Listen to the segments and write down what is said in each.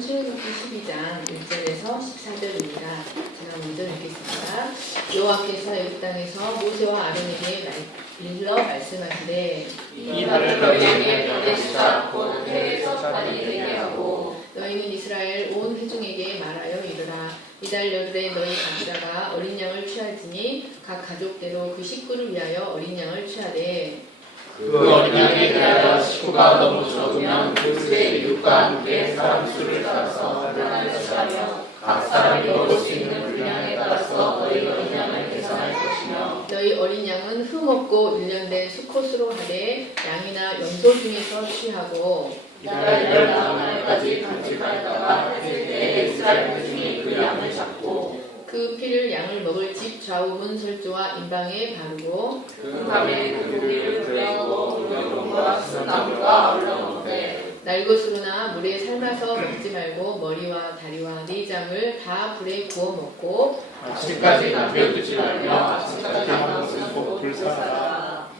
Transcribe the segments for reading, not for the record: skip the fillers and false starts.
말씀은 출애굽기 12장 1절에서 14절입니다. 제가 먼저 읽겠습니다. 여호와께서 애굽 땅에서 모세와 아론에게 일러 말씀하시되 이 발을 너희에게 가데스가 곧 해에서 발이 되게 하고 너희는 이스라엘 온 회중에게 말하여 이르라. 이달 열흘에 너희 각자가 어린 양을 취할지니 각 가족대로 그 식구를 위하여 어린 양을 취하되 그 어린 양에 대하여 식구가 너무 적으면 그들의 이웃과 함께 사람 수를 따라서 환란할 것이라며 각 사람이 먹을 수 있는 분량에 따라서 너희 어린 양을 계산할 것이며 너희 어린 양은 흠없고 일련된 수컷으로 하되 양이나 염소 중에서 취하고 이달 열 다음 날까지 간직하였다가 해질 때 이스라엘 회중이 그 양을 잡고 그 피를 양을 먹을 집 좌우 문 설주와 임방에 바르고 그 밤에 그 고기를 불려고 물건과 순나물과 얼려놓되 날것으로나 물에 삶아서 먹지 말고 머리와 다리와 내장을 다 불에 구워 먹고 아침까지 남겨두지 말며 아침까지 한 것을 곧 불사라.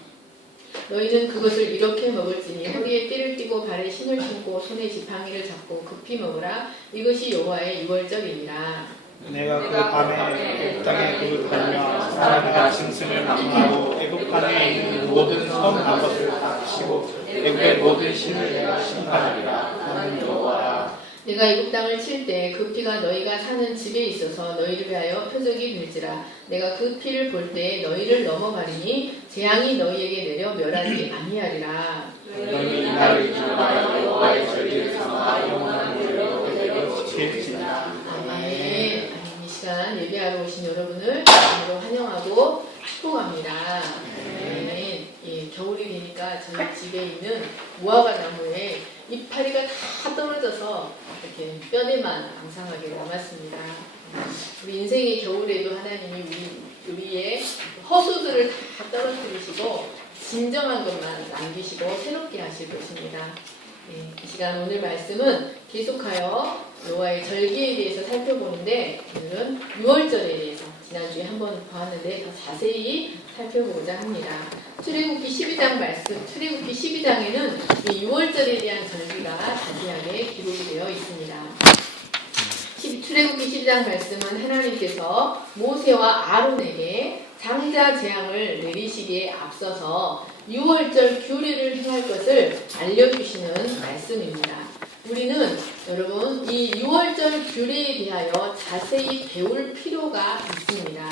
너희는 그것을 이렇게 먹을지니 허리에 띠를 띠고 발에 신을 신고 손에 지팡이를 잡고 급히 먹으라. 이것이 여호와의 유월절이니라. 내가 그 밤에 애굽 땅에 불을 달며 사람과 짐승을 낭하고 애굽 땅에 있는 모든 선한 것을 다 치고 애굽의 모든 신을 내가 심판하리라. 나는 여호와라. 내가 애굽 땅을 칠 때 그 피가 너희가 사는 집에 있어서 너희를 위하여 표적이 될지라. 내가 그 피를 볼 때 너희를 넘어가리니 재앙이 너희에게 내려 멸하지 아니하리라. 너희 이날을 기념하여 여호와의 절기를 삼아 영원한 일로 그대로 지킬지니라. 아멘. 이 시간 예배하러 오신 여러분을 정말로 환영하고 축복합니다. 아멘. 예, 겨울이 되니까 저희 집에 있는 무화과 나무에 이파리가 다 떨어져서 이렇게 뼈대만 앙상하게 남았습니다. 우리 인생의 겨울에도 하나님이 우리의 허수들을 다 떨어뜨리시고 진정한 것만 남기시고 새롭게 하실 것입니다. 네, 이 시간 오늘 말씀은 계속하여 여호와의 절기에 대해서 살펴보는데 오늘은 유월절에 대해서 지난주에 한번 보았는데 더 자세히 살펴보고자 합니다. 출애굽기 12장 말씀, 출애굽기 12장에는 이 유월절에 대한 절기가 자세하게 기록이 되어 있습니다. 출애굽기 12장 말씀은 하나님께서 모세와 아론에게 장자 재앙을 내리시기에 앞서서 유월절 규례를 행할 것을 알려주시는 말씀입니다. 우리는 여러분 이 유월절 규례에 대하여 자세히 배울 필요가 있습니다.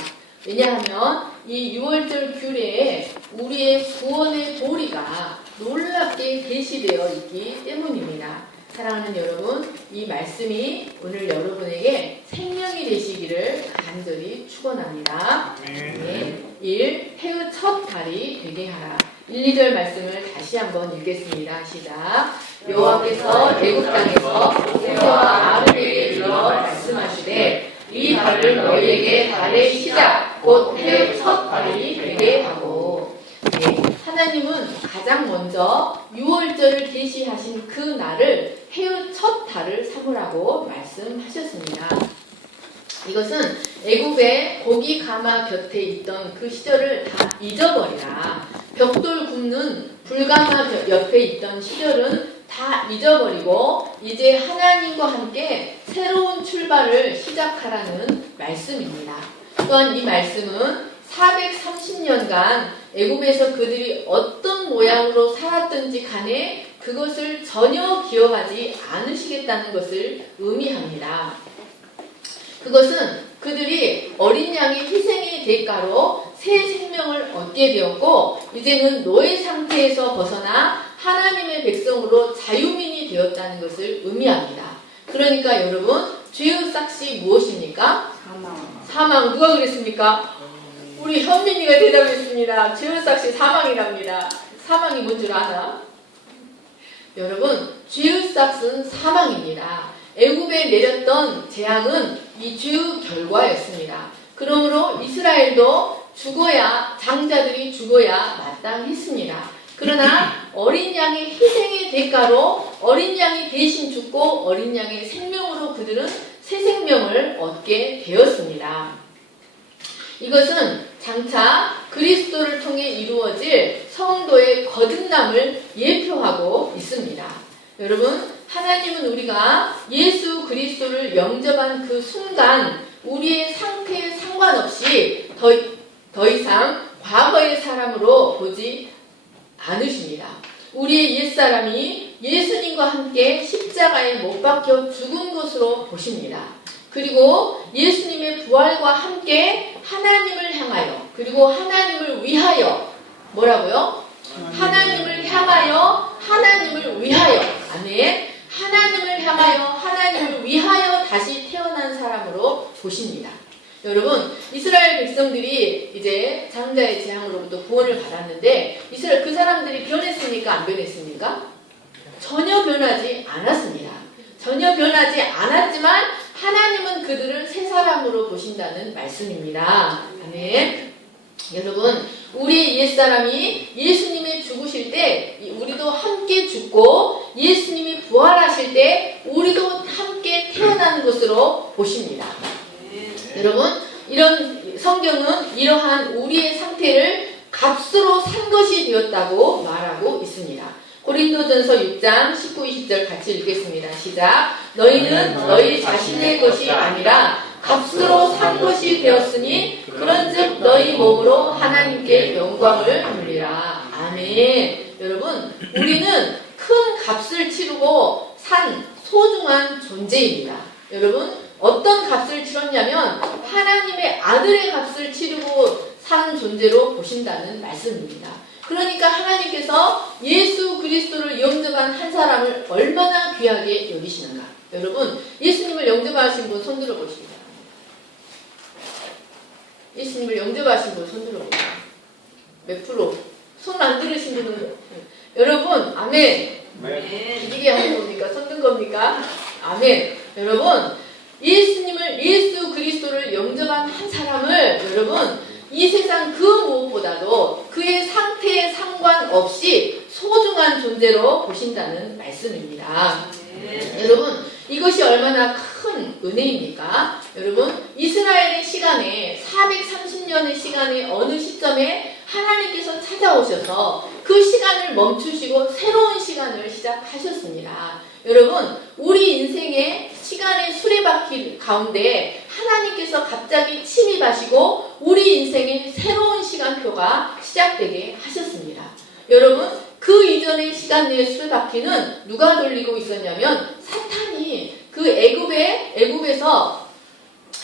왜냐하면 이 유월절 규례에 우리의 구원의 도리가 놀랍게 계시되어 있기 때문입니다. 사랑하는 여러분, 이 말씀이 오늘 여러분에게 생명이 되시기를 간절히 축원합니다. 네. 1. 해의 첫 달이 되게 하라. 1, 2절 말씀을 다시 한번 읽겠습니다. 시작. 여호와께서 애굽 땅에서 모세와 아론에게 일러 말씀하시되 이 달을 너희에게 달의 시작 곧 해의 첫 달이 되게 하고. 네. 하나님은 가장 먼저 유월절을 계시하신 그 날을 해의 첫 달을 삼으라고 말씀하셨습니다. 이것은 애굽의 고기 가마 곁에 있던 그 시절을 다 잊어버리라. 벽돌 굽는 불가마 옆에 있던 시절은 다 잊어버리고 이제 하나님과 함께 새로운 출발을 시작하라는 말씀입니다. 또한 이 말씀은 430년간 애굽에서 그들이 어떤 모양으로 살았든지 간에 그것을 전혀 기억하지 않으시겠다는 것을 의미합니다. 그것은 그들이 어린 양의 희생의 대가로 새 생명을 얻게 되었고 이제는 노예 상태에서 벗어나 하나님의 백성으로 자유민이 되었다는 것을 의미합니다. 그러니까 여러분 죄의 싹이 무엇입니까? 사망. 누가 그랬습니까? 우리 현민이가 대답했습니다. 죄의 싹이 사망이랍니다. 사망이 뭔 줄 아나? 여러분 죄의 싹은 사망입니다. 애굽에 내렸던 재앙은 이 죄의 결과였습니다. 그러므로 이스라엘도 죽어야 장자들이 죽어야 마땅했습니다. 그러나 어린 양의 희생의 대가로 어린 양이 대신 죽고 어린 양의 생명으로 그들은 새 생명을 얻게 되었습니다. 이것은 장차 그리스도를 통해 이루어질 성도의 거듭남을 예표하고 있습니다. 여러분, 하나님은 우리가 예수 그리스도를 영접한 그 순간 우리의 상태에 상관없이 더 이상 과거의 사람으로 보지 않으십니다. 우리의 옛사람이 예수님과 함께 십자가에 못 박혀 죽은 것으로 보십니다. 그리고 예수님의 부활과 함께 하나님을 향하여 그리고 하나님을 위하여 뭐라고요? 하나님을 향하여 하나님을 위하여 아멘. 하나님을 향하여 하나님을 위하여 다시 태어난 사람으로 보십니다. 여러분, 이스라엘 백성들이 이제 장자의 재앙으로부터 구원을 받았는데 이스라엘 그 사람들이 변했습니까? 안 변했습니까? 전혀 변하지 않았습니다. 전혀 변하지 않았지만 하나님은 그들을 새 사람으로 보신다는 말씀입니다. 아멘. 여러분, 우리 옛사람이 예수님이 죽으실 때 우리도 함께 죽고 예수님이 부활하실 때 우리도 함께 태어난 것으로 보십니다. 여러분, 이런 성경은 이러한 우리의 상태를 값으로 산 것이 되었다고 말하고 있습니다. 고린도전서 6장 19, 20절 같이 읽겠습니다. 시작. 너희는 너희 자신의 것이 아니라 값으로 산 것이 되었으니 그런즉 너희 몸으로 하나님께 영광을 돌리라. 아멘. 여러분, 우리는 큰 값을 치르고 산 소중한 존재입니다. 여러분, 어떤 값을 치렀냐면 하나님의 아들의 값을 치르고 산 존재로 보신다는 말씀입니다. 그러니까 하나님께서 예수 그리스도를 영접한 한 사람을 얼마나 귀하게 여기시는가. 여러분, 예수님을 영접하신 분 손들어 보시기 바랍니다. 예수님을 영접하신 분 손들어 보세요. 몇 프로? 손 안 들으신 분은 여러분, 아멘. 기기게 하는 겁니까? 손든 겁니까? 아멘. 여러분, 예수 그리스도를 영접한 한 사람을 여러분 이 세상 그 무엇보다도 그의 상태에 상관없이 소중한 존재로 보신다는 말씀입니다. 여러분, 이것이 얼마나 큰 은혜입니까? 여러분, 이스라엘의 시간에 430년의 시간에 어느 시점에 하나님께서 찾아오셔서 그 시간을 멈추시고 새로운 시간을 시작하셨습니다. 여러분, 우리 인생의 시간의 수레바퀴 가운데 하나님께서 갑자기 침입하시고 우리 인생의 새로운 시간표가 시작되게 하셨습니다. 여러분, 그 이전의 시간 내의 수레바퀴는 누가 돌리고 있었냐면 사탄이 그 애굽에서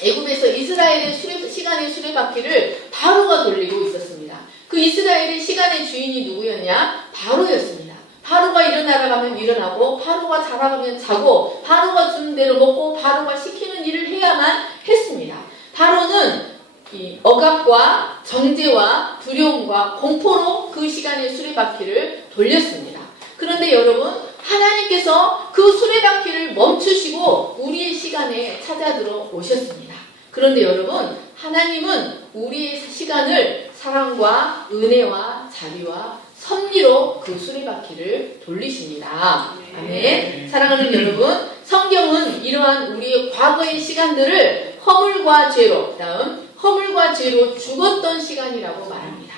이스라엘의 시간의 수레바퀴를 바로가 돌리고 있었습니다. 그 이스라엘의 시간의 주인이 누구였냐? 바로였습니다. 바로가 일어나라 가면 일어나고 바로가 자라 가면 자고 바로가 주는 대로 먹고 바로가 시키는 일을 해야만 했습니다. 바로는 이 억압과 정죄와 두려움과 공포로 그 시간의 수레바퀴를 돌렸습니다. 그런데 여러분, 하나님께서 그 수레바퀴를 멈추시고 우리의 시간에 찾아들어 오셨습니다. 그런데 여러분, 하나님은 우리의 시간을 사랑과 은혜와 자비와 섭리로 그 수레바퀴를 돌리십니다. 아멘. 사랑하는 여러분, 성경은 이러한 우리의 과거의 시간들을 허물과 죄로, 다음 허물과 죄로 죽었던 시간이라고 말합니다.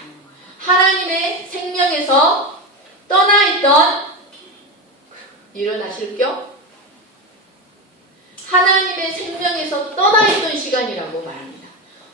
하나님의 생명에서 떠나있던 일어나실겨? 하나님의 생명에서 떠나있던 시간이라고 말합니다.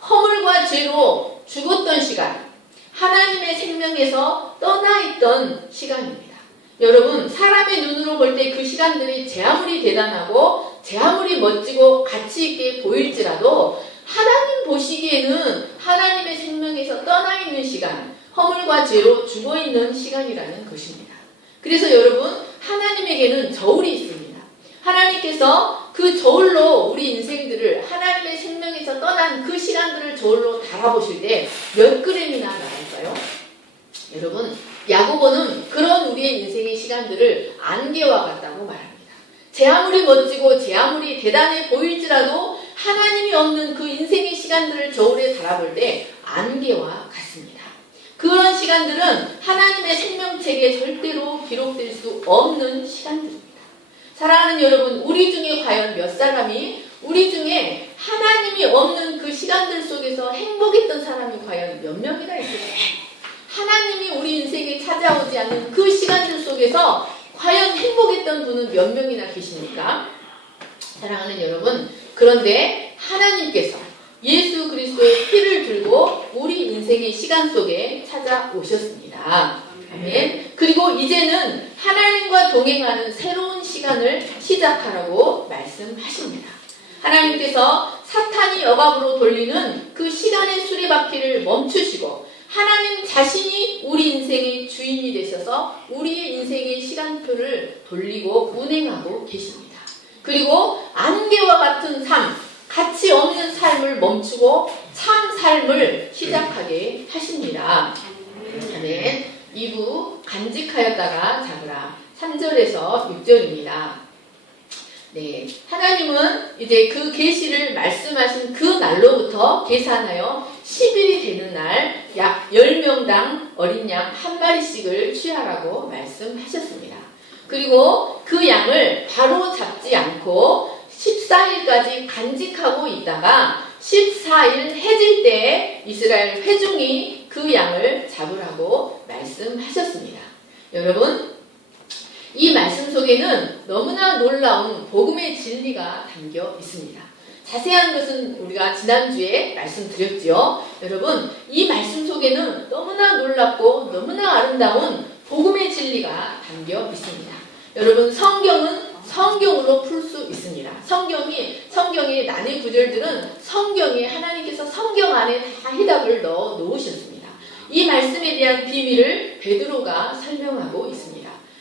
허물과 죄로 죽었던 시간, 하나님의 생명에서 떠나있던 시간입니다. 여러분, 사람의 눈으로 볼 때 그 시간들이 제 아무리 대단하고 제 아무리 멋지고 가치 있게 보일지라도 하나님 보시기에는 하나님의 생명에서 떠나있는 시간, 허물과 죄로 죽어있는 시간이라는 것입니다. 그래서 여러분, 하나님에게는 저울이 있습니다. 하나님께서 그 저울로 우리 인생들을 하나님의 생명에서 떠난 그 시간들을 저울로 달아보실 때 몇 그램이나 나올까요? 여러분, 야고보는 그런 우리의 인생의 시간들을 안개와 같다고 말합니다. 제 아무리 멋지고 제 아무리 대단해 보일지라도 하나님이 없는 그 인생의 시간들을 저울에 달아볼 때 안개와 같습니다. 그런 시간들은 하나님의 생명책에 절대로 기록될 수 없는 시간들입니다. 사랑하는 여러분, 우리 중에 과연 몇 사람이 우리 중에 하나님이 없는 그 시간들 속에서 행복했던 사람이 과연 몇 명이나 있을까요? 하나님이 우리 인생에 찾아오지 않는 그 시간들 속에서 과연 행복했던 분은 몇 명이나 계십니까? 사랑하는 여러분, 그런데 하나님께서 예수 그리스도의 피를 들고 우리 인생의 시간 속에 찾아오셨습니다. 아멘. 그리고 이제는 하나님과 동행하는 새로운 시간을 시작하라고 말씀하십니다. 하나님께서 사탄이 억압으로 돌리는 그 시간의 수레바퀴를 멈추시고 하나님 자신이 우리 인생의 주인이 되셔서 우리의 인생의 시간표를 돌리고 운행하고 계십니다. 그리고 안개와 같은 삶, 가치 없는 삶을 멈추고 참 삶을 시작하게 하십니다. 아멘. 2부 간직하였다가 잡으라. 3절에서 6절입니다. 네, 하나님은 이제 그 계시를 말씀하신 그 날로부터 계산하여 10일이 되는 날 약 10명당 어린 양 한 마리씩을 취하라고 말씀하셨습니다. 그리고 그 양을 바로 잡지 않고 14일까지 간직하고 있다가 14일 해질 때 이스라엘 회중이 그 양을 잡으라고 말씀하셨습니다. 여러분, 이 말씀 속에는 너무나 놀라운 복음의 진리가 담겨 있습니다. 자세한 것은 우리가 지난주에 말씀드렸죠. 여러분, 이 말씀 속에는 너무나 놀랍고 너무나 아름다운 복음의 진리가 담겨 있습니다. 여러분, 성경은 성경으로 풀 수 있습니다. 성경의 난해 구절들은 성경에 하나님께서 성경 안에 다 해답을 넣어 놓으셨습니다. 이 말씀에 대한 비밀을 베드로가 설명하고 있습니다.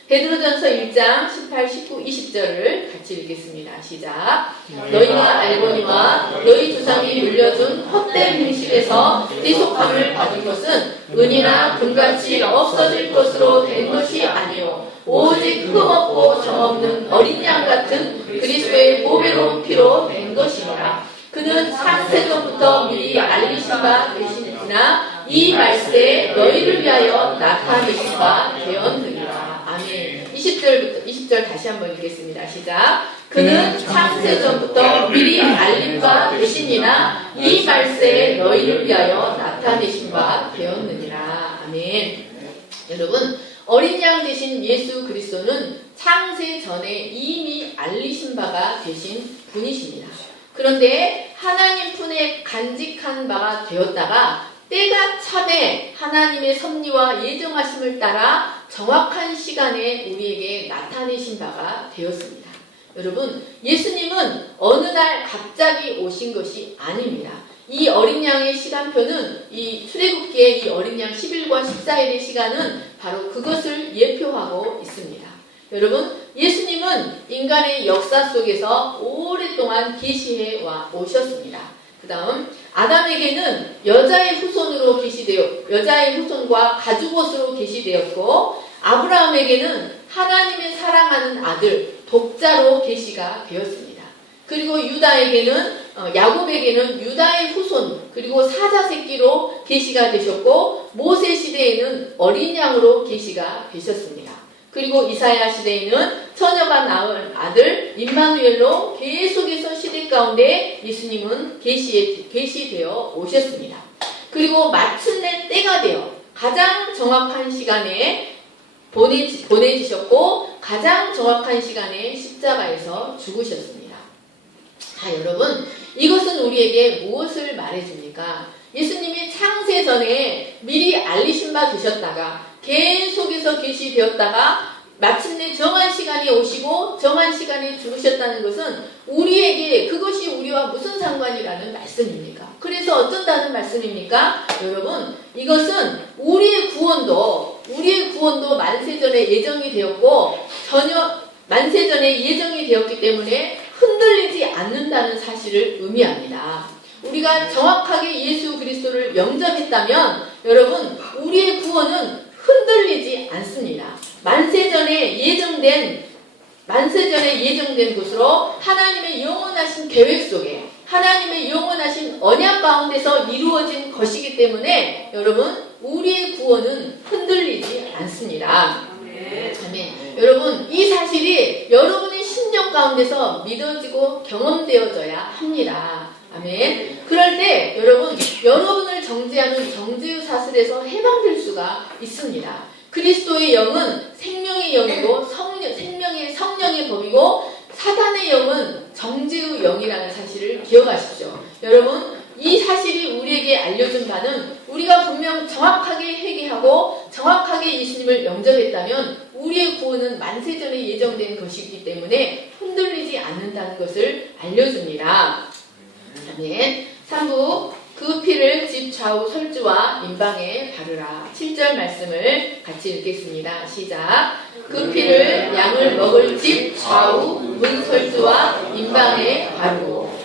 베드로전서 1장 18, 19, 20절을 같이 읽겠습니다. 시작. 너희가 알거니와 너희 조상이 물려준 헛된 행실에서 지속함을 받은 것은 은이나 금같이 없어질 것으로 된 것이 아니요 오직 흠없고 정없는 어린 양 같은 그리스도의 보배로운 피로 된 것이니라. 그는 창세전부터 미리 알리신 바 되시나 이 말세에 너희를 위하여 나타내신 바 되었느니라. 아멘. 20절 다시 한번 읽겠습니다. 시작. 그는 창세전부터 미리 알린 바 되시니나 이 말세에 너희를 위하여 나타내신 바 되었느니라. 아멘. 여러분, 어린 양 되신 예수 그리스도는 창세 전에 이미 알리신 바가 되신 분이십니다. 그런데 하나님 품에 간직한 바가 되었다가 때가 참에 하나님의 섭리와 예정하심을 따라 정확한 시간에 우리에게 나타내신 바가 되었습니다. 여러분, 예수님은 어느 날 갑자기 오신 것이 아닙니다. 이 어린 양의 시간표는 이 출애굽기의 이 어린 양 10일과 14일의 시간은 바로 그것을 예표하고 있습니다. 여러분, 예수님은 인간의 역사 속에서 오랫동안 계시해 오셨습니다. 그 다음 아담에게는 여자의 후손과 가죽옷으로 계시되었고 아브라함에게는 하나님의 사랑하는 아들 독자로 계시가 되었습니다. 그리고 야곱에게는 유다의 후손 그리고 사자 새끼로 계시가 되셨고 모세 시대에는 어린 양으로 계시가 되셨습니다. 그리고 이사야 시대에는 처녀가 낳은 아들 임마누엘로 계속해서 시대 가운데 예수님은 계시되어 오셨습니다. 그리고 마침내 때가 되어 가장 정확한 시간에 보내지셨고 가장 정확한 시간에 십자가에서 죽으셨습니다. 여러분, 이것은 우리에게 무엇을 말해줍니까? 예수님이 창세 전에 미리 알리신 바 되셨다가 계속해서 계시되었다가 마침내 정한 시간에 오시고 정한 시간에 죽으셨다는 것은 우리에게 그것이 우리와 무슨 상관이라는 말씀입니까? 그래서 어쩐다는 말씀입니까? 여러분, 이것은 우리의 구원도 만세전에 예정이 되었고 만세전에 예정이 되었기 때문에 흔들리지 않는다는 사실을 의미합니다. 우리가 정확하게 예수 그리스도를 영접했다면 여러분, 우리의 구원은 흔들리지 않습니다. 만세전에 예정된 것으로 하나님의 영원하신 계획 속에 하나님의 영원하신 언약 가운데서 이루어진 것이기 때문에 여러분, 우리의 구원은 흔들리지 않습니다. 아멘. 여러분, 이 사실이 여러분의 심령 가운데서 믿어지고 경험되어져야 합니다. 아멘. 그럴 때 여러분을 정죄하는 정죄의 사슬에서 해방될 수가 있습니다. 그리스도의 영은 생명의 영이고 생명의 성령의 법이고 사단의 영은 정죄의 영이라는 사실을 기억하십시오. 여러분, 이 사실이 우리에게 알려준 바는 우리가 분명 정확하게 회개하고 정확하게 예수님을 영접했다면 우리의 구원은 만세전에 예정된 것이기 때문에 흔들리지 않는다는 것을 알려줍니다. 아멘. 3부 그 피를 집 좌우 설주와 임방에 바르라. 7절 말씀을 같이 읽겠습니다. 시작. 그 피를 양을 먹을 집 좌우 문 설주와 임방에 바르고.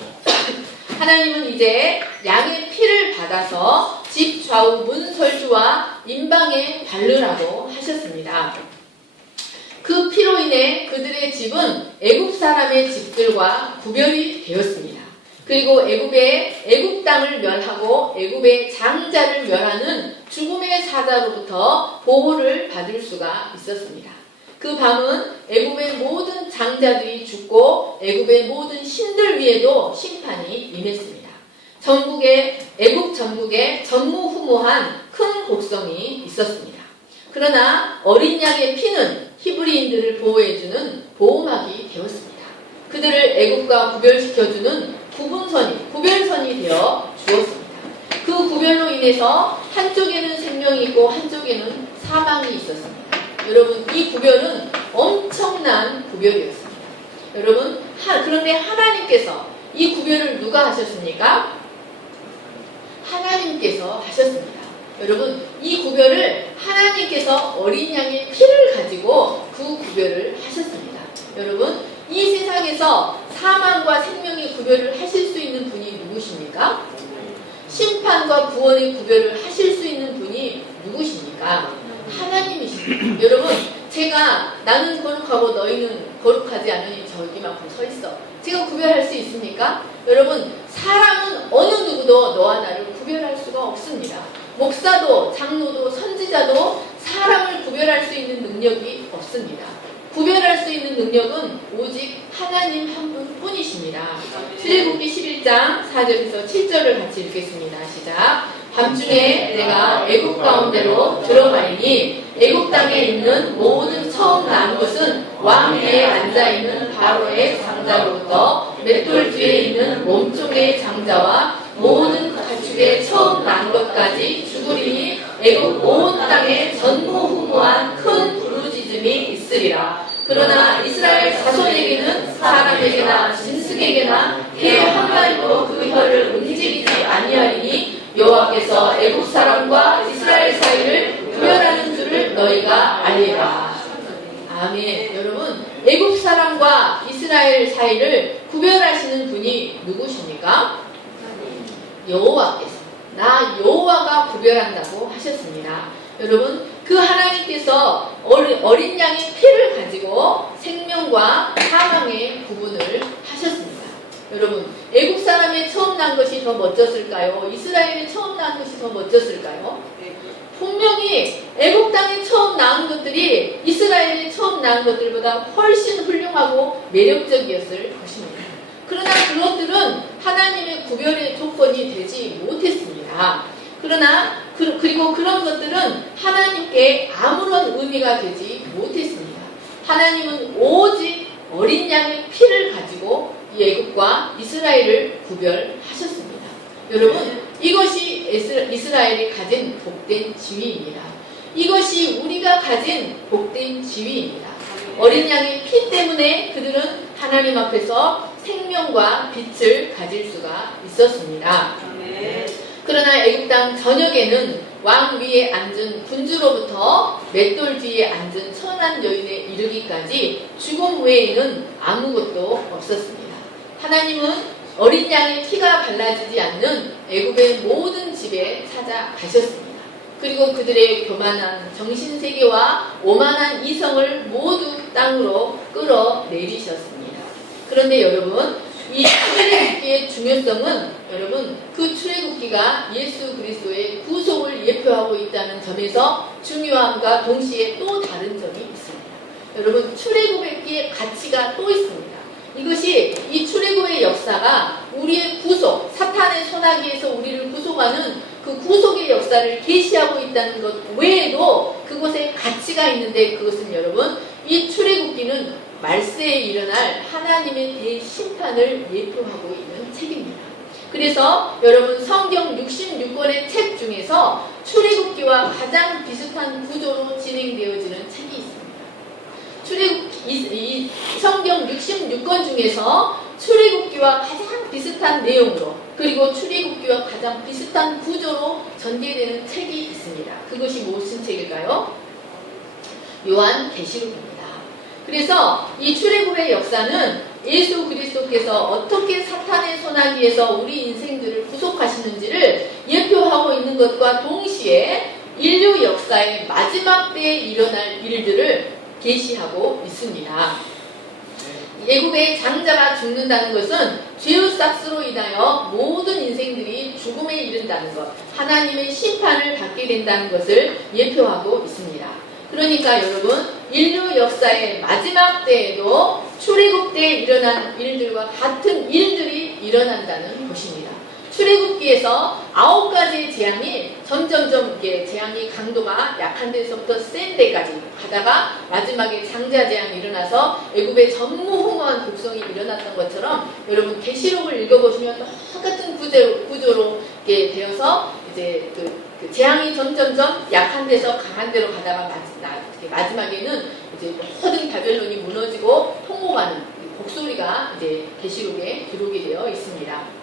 하나님은 이제 양의 피를 받아서 집 좌우 문 설주와 임방에 바르라고 하셨습니다. 그 피로 인해 그들의 집은 애굽 사람의 집들과 구별이 되었습니다. 그리고 애굽 땅을 멸하고 애굽의 장자를 멸하는 죽음의 사자로부터 보호를 받을 수가 있었습니다. 그 밤은 애굽의 모든 장자들이 죽고 애굽의 모든 신들 위에도 심판이 임했습니다. 애굽 전국에 전무후무한 큰 곡성이 있었습니다. 그러나 어린 양의 피는 히브리인들을 보호해주는 보호막이 되었습니다. 그들을 애굽과 구별시켜주는 구별선이 되어 주었습니다. 그 구별로 인해서 한쪽에는 생명이 있고 한쪽에는 사망이 있었습니다. 여러분, 이 구별은 엄청난 구별이었습니다. 여러분, 그런데 하나님께서 이 구별을 누가 하셨습니까? 하나님께서 하셨습니다. 여러분, 이 구별을 하나님께서 어린 양의 피를 가지고 그 구별을 하셨습니다. 여러분, 이 세상에서 사망과 생명의 구별을 하실 수 있는 분이 누구십니까? 심판과 구원의 구별을 하실 수 있는 분이 누구십니까? 하나님이십니다. 여러분, 나는 거룩하고 너희는 거룩하지 않으니 저기만큼 서 있어. 제가 구별할 수 있습니까? 여러분, 사람은 어느 누구도 너와 나를 구별할 수가 없습니다. 목사도, 장로도, 선지자도 사람을 구별할 수 있는 능력이 없습니다. 구별할 수 있는 능력은 오직 하나님 한 분뿐이십니다. 출애굽기 11장 4절에서 7절을 같이 읽겠습니다. 시작. 밤중에 내가 애굽 가운데로 들어가리니 애굽 땅에 있는 모든 처음 난 것은 왕 위에 앉아있는 바로의 장자로부터 맷돌 뒤에 있는 몸종의 장자와 모든 가축의 처음 난 것까지 죽으리니 애굽 온 땅에 전무후무한 큰 부르짖음이 있으리라. 그러나 이스라엘 자손에게는 사람에게나 짐승에게나 개 한 마리도 그 혀를 움직이지 아니하리니 여호와께서 애굽 사람과 이스라엘 사이를 구별하는 줄을 너희가 알리라. 아멘. 여러분, 애굽 사람과 이스라엘 사이를 구별하시는 분이 누구십니까? 여호와께서. 나 여호와가 구별한다고 하셨습니다. 여러분, 그 하나님께서 어린 양의 피를 가지고 생명과 사망의 구분을 하셨습니다. 여러분, 애굽 사람의 처음 난 것이 더 멋졌을까요? 이스라엘의 처음 난 것이 더 멋졌을까요? 분명히 애굽 땅에 처음 나온 것들이 이스라엘의 처음 나온 것들보다 훨씬 훌륭하고 매력적이었을 것입니다. 그러나 그것들은 하나님의 구별의 조건이 되지 못했습니다. 그리고 그런 것들은 하나님께 아무런 의미가 되지 못했습니다. 하나님은 오직 어린 양의 피를 가지고 이 애굽과 이스라엘을 구별하셨습니다. 여러분, 이것이 이스라엘이 가진 복된 지위입니다. 이것이 우리가 가진 복된 지위입니다. 어린 양의 피 때문에 그들은 하나님 앞에서 생명과 빛을 가질 수가 있었습니다. 그러나 애굽 땅 전역에는 왕 위에 앉은 군주로부터 맷돌 뒤에 앉은 천한 여인에 이르기까지 죽음 외에는 아무것도 없었습니다. 하나님은 어린 양의 피가 발라지지 않는 애굽의 모든 집에 찾아가셨습니다. 그리고 그들의 교만한 정신세계와 오만한 이성을 모두 땅으로 끌어내리셨습니다. 그런데 여러분, 이 출애굽기의 중요성은 여러분, 그 출애굽기가 예수 그리스도의 구속을 예표하고 있다는 점에서 중요함과 동시에 또 다른 점이 있습니다. 여러분, 출애굽기의 가치가 또 있습니다. 이것이 이 출애굽의 역사가 우리의 구속, 사탄의 손아귀에서 우리를 구속하는 그 구속의 역사를 계시하고 있다는 것 외에도 그곳에 가치가 있는데, 그것은 여러분 이 출애굽기는 말세에 일어날 하나님의 대심판을 예표하고 있는 책입니다. 그래서 여러분 성경 66권의 책 중에서 출애굽기와 가장 비슷한 구조로 진행되어지는 책이 있습니다. 이 성경 66권 중에서 출애굽기와 가장 비슷한 내용으로 그리고 출애굽기와 가장 비슷한 구조로 전개되는 책이 있습니다. 그것이 무슨 책일까요? 요한계시록입니다. 그래서 이 출애굽의 역사는 예수 그리스도께서 어떻게 사탄의 손아귀에서 우리 인생들을 구속하시는지를 예표하고 있는 것과 동시에 인류 역사의 마지막 때에 일어날 일들을 계시하고 있습니다. 애굽의 장자가 죽는다는 것은 죄의 싹스로 인하여 모든 인생들이 죽음에 이른다는 것, 하나님의 심판을 받게 된다는 것을 예표하고 있습니다. 그러니까 여러분, 인류 역사의 마지막 때에도 출애굽 때 일어난 일들과 같은 일들이 일어난다는 것입니다. 출애굽기에서 9가지의 재앙이 점점점 이게 재앙이 강도가 약한 데서부터 센 데까지 가다가 마지막에 장자 재앙이 일어나서 애굽의 전무후무한 곡성이 일어났던 것처럼 여러분 계시록을 읽어보시면 똑같은 구조로 이게 되어서 이제 그 재앙이 점점점 약한 데서 강한 데로 가다가 마지막에는 이제 모든 바벨론이 무너지고 통곡하는 곡소리가 이제 계시록에 기록이 되어 있습니다.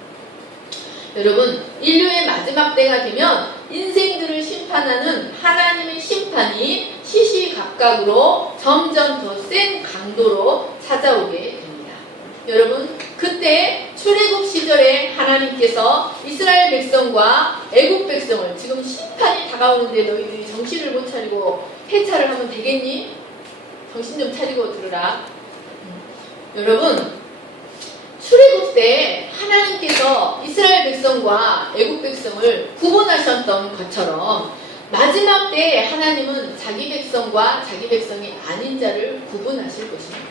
여러분, 인류의 마지막 때가 되면 인생들을 심판하는 하나님의 심판이 시시각각으로 점점 더 센 강도로 찾아오게 됩니다. 여러분, 그때 출애굽 시절에 하나님께서 이스라엘 백성과 애굽 백성을 지금 심판이 다가오는데 너희들이 정신을 못 차리고 해찰을 하면 되겠니? 정신 좀 차리고 들으라. 여러분, 출애굽 때 하나님께서 이스라엘 백성과 애굽 백성을 구분하셨던 것처럼 마지막 때 하나님은 자기 백성과 자기 백성이 아닌 자를 구분하실 것입니다.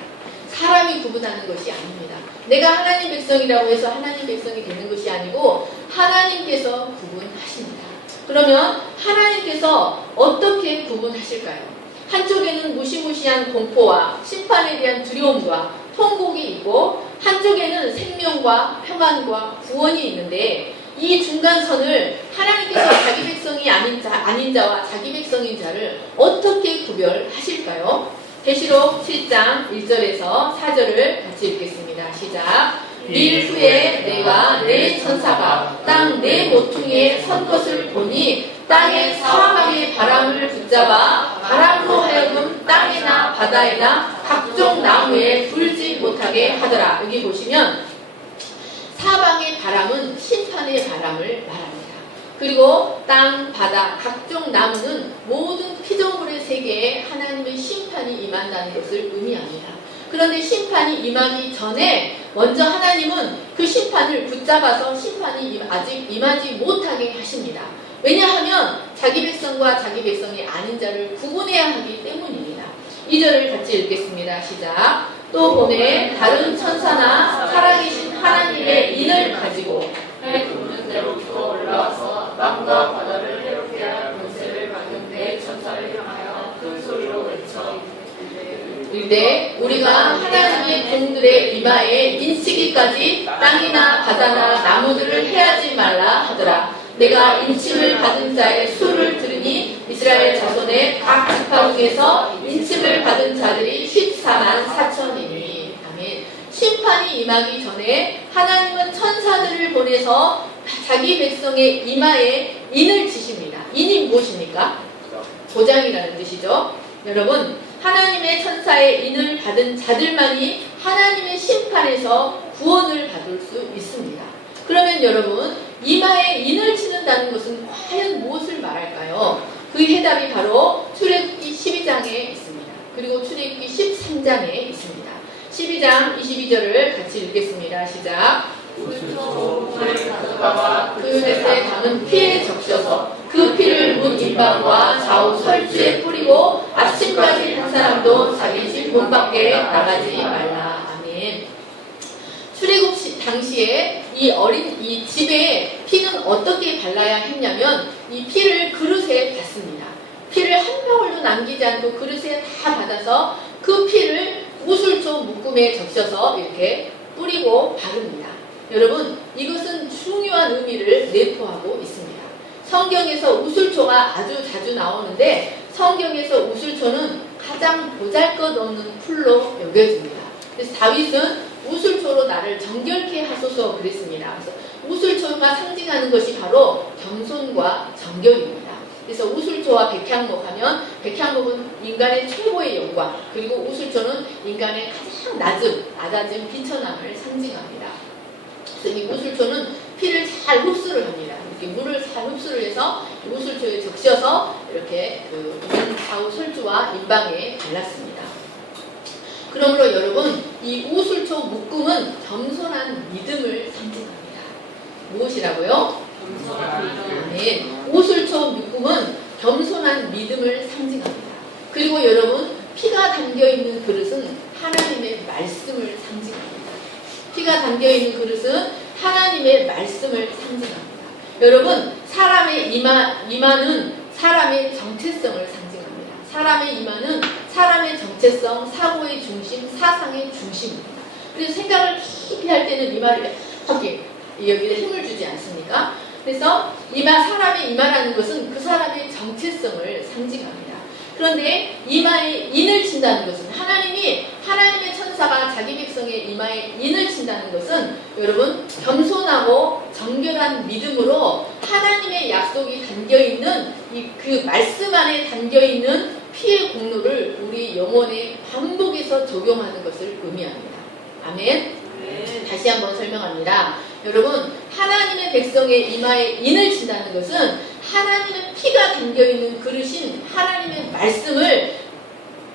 사람이 구분하는 것이 아닙니다. 내가 하나님 백성이라고 해서 하나님 백성이 되는 것이 아니고 하나님께서 구분하십니다. 그러면 하나님께서 어떻게 구분하실까요? 한쪽에는 무시무시한 공포와 심판에 대한 두려움과 통곡이 있고 한쪽에는 생명과 평안과 구원이 있는데 이 중간선을 하나님께서 자기 백성이 아닌 자와 자기 백성인 자를 어떻게 구별하실까요? 계시록 7장 1절에서 4절을 같이 읽겠습니다. 시작. 일 후에 내가 내 천사가 땅 내 모퉁이에 선 것을 보니 땅의 사방의 바람을 붙잡아 바람으로 하여금 땅이나 바다에나 각종 나무에 불지 못하게 하더라. 여기 보시면 사방의 바람은 심판의 바람을 말합니다. 그리고 땅, 바다, 각종 나무는 모든 피조물의 세계에 하나님의 심판이 임한다는 것을 의미합니다. 그런데 심판이 임하기 전에 먼저 하나님은 그 심판을 붙잡아서 심판이 아직 임하지 못하게 하십니다. 왜냐하면 자기 백성과 자기 백성이 아닌 자를 구분해야 하기 때문입니다. 2절을 같이 읽겠습니다. 시작. 또 보매 다른 천사나 살아계신 하나님의 인을 가지고 해 돋는 대로부터 올라와서 땅과 바다를 해롭게 할 권세를 받은 내 천사를 향하여 큰 소리로 외쳐 이르되 우리가 하나님의 종들의 이마에 인치기까지 땅이나 바다나 나무들을 해하지 말라 하더라. 내가 인침을 받은 자의 수를 들으니 이스라엘 자손의 각 지파 중에서 인침을 받은 자들이 14만 4천이니. 아멘. 심판이 임하기 전에 하나님은 천사들을 보내서 자기 백성의 이마에 인을 치십니다. 인이 무엇입니까? 도장이라는 뜻이죠. 여러분, 하나님의 천사의 인을 받은 자들만이 하나님의 심판에서 구원을 받을 수 있습니다. 그러면 여러분, 이마에 인을 치는다는 것은 과연 무엇을 말할까요? 그 해답이 바로 출애굽기 12장에 있습니다. 그리고 출애굽기 13장에 있습니다. 12장 22절을 같이 읽겠습니다. 시작. 물을 가져다가 그 뱃에 담은 피에 적셔서 그 피를 문 임방과 좌우 설주에 뿌리고 아침까지 한 사람도 자기 집 문 밖에 나가지 말라. 아멘. 출애굽 당시에 이 집에 피는 어떻게 발라야 했냐면 이 피를 그릇에 받습니다. 피를 한 방울도 남기지 않고 그릇에 다 받아서 그 피를 우슬초 묶음에 적셔서 이렇게 뿌리고 바릅니다. 여러분, 이것은 중요한 의미를 내포하고 있습니다. 성경에서 우슬초가 아주 자주 나오는데 성경에서 우슬초는 가장 보잘것없는 풀로 여겨집니다. 그래서 다윗은 우슬초로 나를 정결케 하소서 그랬습니다. 그래서 우슬초가 상징하는 것이 바로 겸손과 정결입니다. 그래서 우슬초와 백향목 하면 백향목은 인간의 최고의 영광, 그리고 우슬초는 인간의 가장 낮아진 비천함을 상징합니다. 그래서 이 우슬초는 피를 잘 흡수를 합니다. 이렇게 물을 잘 흡수를 해서 우슬초에 적셔서 이렇게 좌우 설주와 임방에 발랐습니다. 그러므로 여러분, 이 우슬초 묶음은 겸손한 믿음을 상징합니다. 무엇이라고요? 네, 우슬초 묶음은 겸손한 믿음을 상징합니다. 그리고 여러분, 피가 담겨있는 그릇은 하나님의 말씀을 상징합니다. 피가 담겨있는 그릇은 하나님의 말씀을 상징합니다. 여러분, 사람의 이마는 사람의 정체성을 상징합니다. 사람의 이마는 사람의 정체성, 사고의 중심, 사상의 중심입니다. 그래서 생각을 깊이 할 때는 이마를 이렇게 여기에 힘을 주지 않습니까? 그래서 사람의 이마라는 것은 그 사람의 정체성을 상징합니다. 그런데 이마에 인을 친다는 것은 하나님의 천사가 자기 백성의 이마에 인을 친다는 것은 여러분, 겸손하고 정결한 믿음으로 하나님의 약속이 담겨있는 그 말씀 안에 담겨있는 피의 공로를 우리 영혼에 반복해서 적용하는 것을 의미합니다. 아멘. 다시 한번 설명합니다. 여러분, 하나님의 백성의 이마에 인을 친다는 것은 하나님의 피가 담겨있는 그릇인 하나님의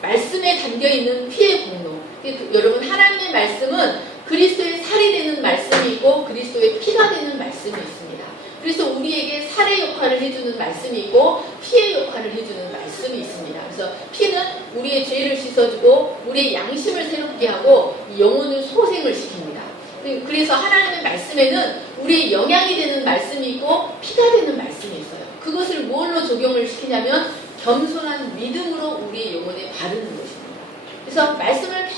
말씀에 담겨있는 피의 공로. 여러분, 하나님의 말씀은 그리스도의 살이 되는 말씀이 있고 그리스도의 피가 되는 말씀이 있습니다. 그래서 우리에게 살의 역할을 해주는 말씀이 있고 피의 역할을 해주는 말씀이 있습니다. 그래서 피는 우리의 죄를 씻어주고 우리의 양심을 새롭게 하고 영혼을 소생을 시킵니다. 그래서 하나님의 말씀에는 우리의 영양이 되는 말씀이 있고 피가 되는 말씀이 있어요. 그것을 뭘로 적용을 시키냐면 겸손한 믿음으로 우리의 영혼에 바르는 것입니다. 그래서 말씀을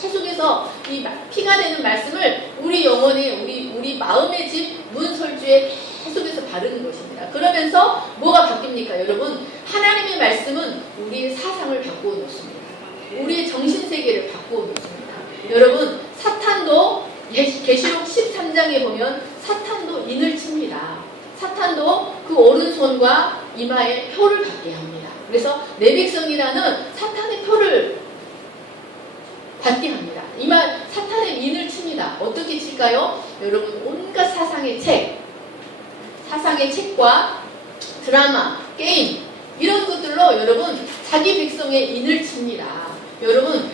계속해서 이 피가 되는 말씀을 우리 영혼에 우리 마음의 집 문설주에 계속해서 바르는 것입니다. 그러면서 뭐가 바뀝니까? 여러분, 하나님의 말씀은 우리의 사상을 바꾸어 놓습니다. 우리의 정신세계를 바꾸어 놓습니다. 여러분, 사탄도 계시록 13장에 보면 사탄도 인을 칩니다. 사탄도 그 오른손과 이마에 표를 받게 합니다. 그래서 내 백성이라는 사탄의 표를 받게 합니다. 사탄의 인을 칩니다. 어떻게 칠까요? 여러분, 온갖 사상의 책과 드라마, 게임 이런 것들로 여러분 자기 백성의 인을 칩니다. 여러분,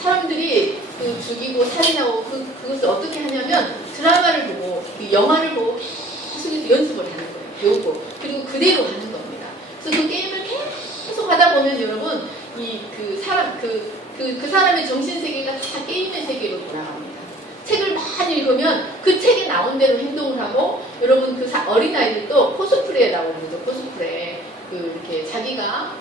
사람들이 죽이고 살인하고 그것을 어떻게 하냐면 드라마를 보고 영화를 보고 계속 연습을 하는 거예요. 배우고 그리고 그대로 하는 겁니다. 그래서 그 게임을 계속 하다 보면 여러분 그 사람의 정신세계가 다 게임의 세계로 돌아갑니다. 책을 많이 읽으면 그 책에 나온 대로 행동을 하고 여러분 어린아이들도 코스프레에 나오거든요. 코스프레 이렇게 자기가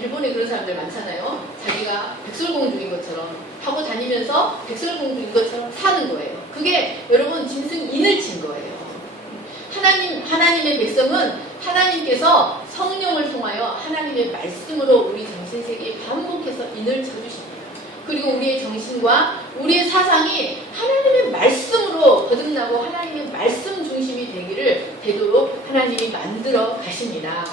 일본에 그런 사람들 많잖아요. 자기가 백설공주인 것처럼 하고 다니면서 백설공주인 것처럼 사는 거예요. 그게 여러분 짐승 인을 친 거예요. 하나님의 백성은 하나님께서 성령을 통하여 하나님의 말씀으로 우리 정신세계에 반복해서 인을 쳐주십니다. 그리고 우리의 정신과 우리의 사상이 하나님의 말씀으로 거듭나고 하나님의 말씀 중심이 되도록 하나님이 만들어 가십니다.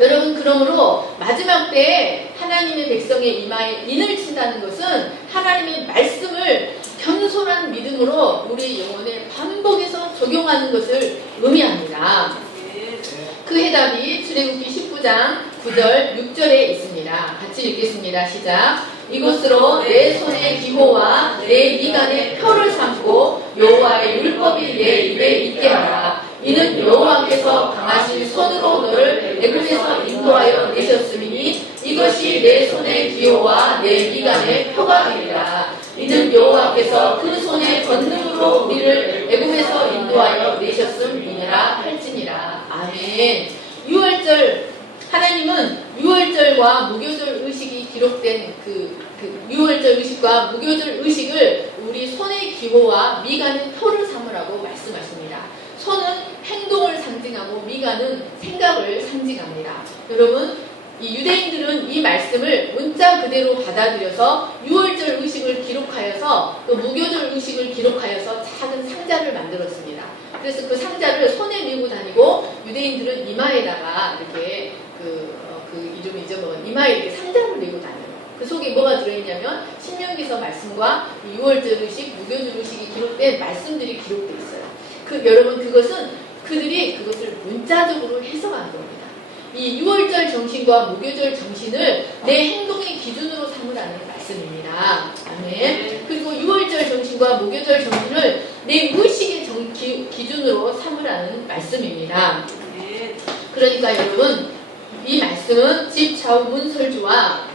여러분, 그러므로 마지막 때에 하나님의 백성의 이마에 인을 친다는 것은 하나님의 말씀을 겸손한 믿음으로 우리 영혼에 반복해서 적용하는 것을 의미합니다. 그 해답이 출애굽기 19장 9절 6절에 있습니다. 같이 읽겠습니다. 시작. 이것으로 내 손의 기호와 내 미간에 표를 삼고 여호와의 율법이 내 입에 있게 하라. 이는 여호와께서 강하신 손으로 너를 애굽에서 인도하여 내셨으니 이것이 내 손의 기호와 내 미간의 표가 되리라. 이는 여호와께서 그 손의 권능으로 우리를 애굽에서 인도하여 내셨음이니라 할지니라. 아멘. 하나님은 유월절과 무교절 의식이 기록된 그 유월절 의식과 무교절 의식을 우리 손의 기호와 미간의 표를 삼으라고 말씀하십니다. 손은 행동을 상징하고 미간은 생각을 상징합니다. 여러분, 이 유대인들은 이 말씀을 문자 그대로 받아들여서 유월절 의식을 기록하여서 또 무교절 의식을 기록하여서 작은 상자를 만들었습니다. 그래서 그 상자를 손에 메고 다니고 유대인들은 이마에다가 이렇게 그 이름 잊어먹은 이마에 이렇게 상자를 메고 다녀요. 그 속에 뭐가 들어있냐면 신명기서 말씀과 유월절 의식, 무교절 의식이 기록된 말씀들이 기록되어 있어요. 여러분 그것은 그들이 그것을 문자적으로 해석한 겁니다. 이 유월절 정신과 무교절 정신을 내 행동의 기준으로 삼으라는 말씀입니다. 아멘. 그리고 유월절 정신과 무교절 정신을 내 의식의 기준으로 삼으라는 말씀입니다. 그러니까 여러분 이 말씀은 집좌우문설주와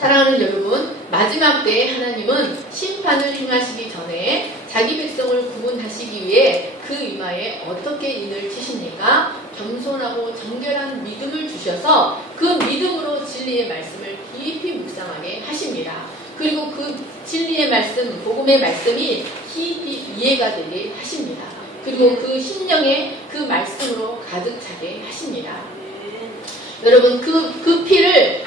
사랑하는 여러분, 마지막 때에 하나님은 심판을 행하시기 전에 자기 백성을 구분하시기 위해 그 이마에 어떻게 인을 치십니까? 겸손하고 정결한 믿음을 주셔서 그 믿음으로 진리의 말씀을 깊이 묵상하게 하십니다. 그리고 그 진리의 말씀, 복음의 말씀이 깊이 이해가 되게 하십니다. 그리고 그 심령에 그 말씀으로 가득 차게 하십니다. 여러분 그 피를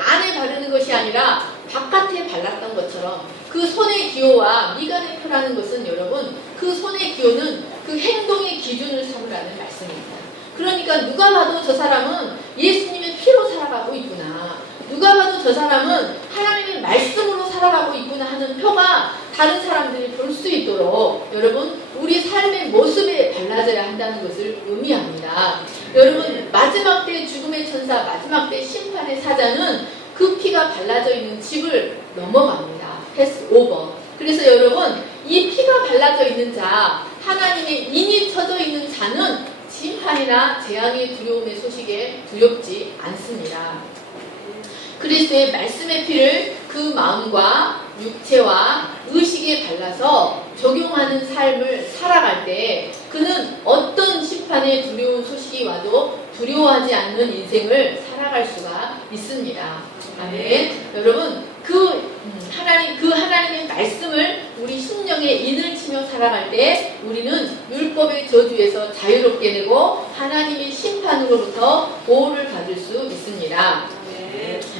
안에 바르는 것이 아니라 바깥에 발랐던 것처럼 그 손의 기호와 미간의 표라는 것은 여러분 그 손의 기호는 그 행동의 기준을 삼으라는 말씀입니다. 그러니까 누가 봐도 저 사람은 예수님의 피로 살아가고 있구나, 누가 봐도 저 사람은 하나님의 말씀으로 살아가고 있구나 하는 표가 다른 사람들이 볼 수 있도록 여러분 우리 삶의 모습에 발라져야 한다는 것을 의미합니다. 여러분 마지막 때 죽음의 천사, 마지막 때 심판의 사자는 그 피가 발라져 있는 집을 넘어갑니다. 패스 오버. 그래서 여러분 이 피가 발라져 있는 자, 하나님의 인이 쳐져 있는 자는 심판이나 재앙의 두려움의 소식에 두렵지 않습니다. 그리스도의 말씀의 피를 그 마음과 육체와 의식에 발라서 적용하는 삶을 살아갈 때 그는 어떤 심판의 두려운 소식이 와도 두려워하지 않는 인생을 살아갈 수가 있습니다. 아멘. 여러분 하나님의 말씀을 우리 심령에 인을 치며 살아갈 때 우리는 율법의 저주에서 자유롭게 되고 하나님의 심판으로부터 보호를 받을 수 있습니다.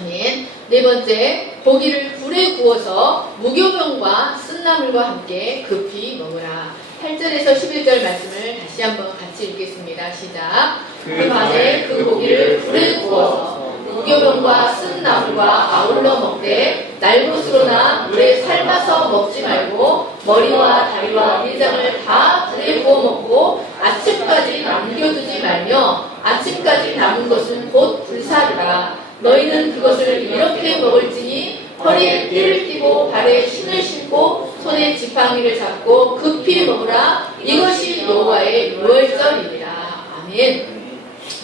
아멘. 네 번째, 고기를 불에 구워서 무교병과 쓴나물과 함께 급히 먹으라. 8절에서 11절 말씀을 다시 한번 같이 읽겠습니다. 시작. 그 밤에 그 고기를 불에 구워서 무교병과 쓴나물과 아울러 먹되 날것으로나 물에 삶아서 먹지 말고 머리와 다리와 내장을 다 불에 구워 먹고 아침까지 남겨두지 말며 아침까지 남은 것은 곧 불사르라. 너희는 그것을 이렇게 먹을지니 허리에 띠를 띠고 발에 신을 신고 손에 지팡이를 잡고 급히 먹으라. 이것이 여호와의 유월절이니라. 아멘.